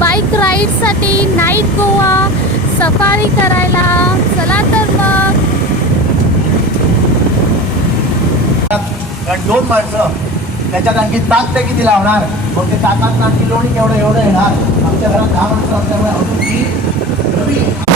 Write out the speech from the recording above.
Bike राईडसाठी night Goa safari करायला. चला तर मग. कारण 2 माणसं त्याच्यात आणखी ताक ते किती लावणार, मग ते ताकात आणखी लोणी एवढं येणार. आमच्या घरात 10 माणसं असल्यामुळे अजून ती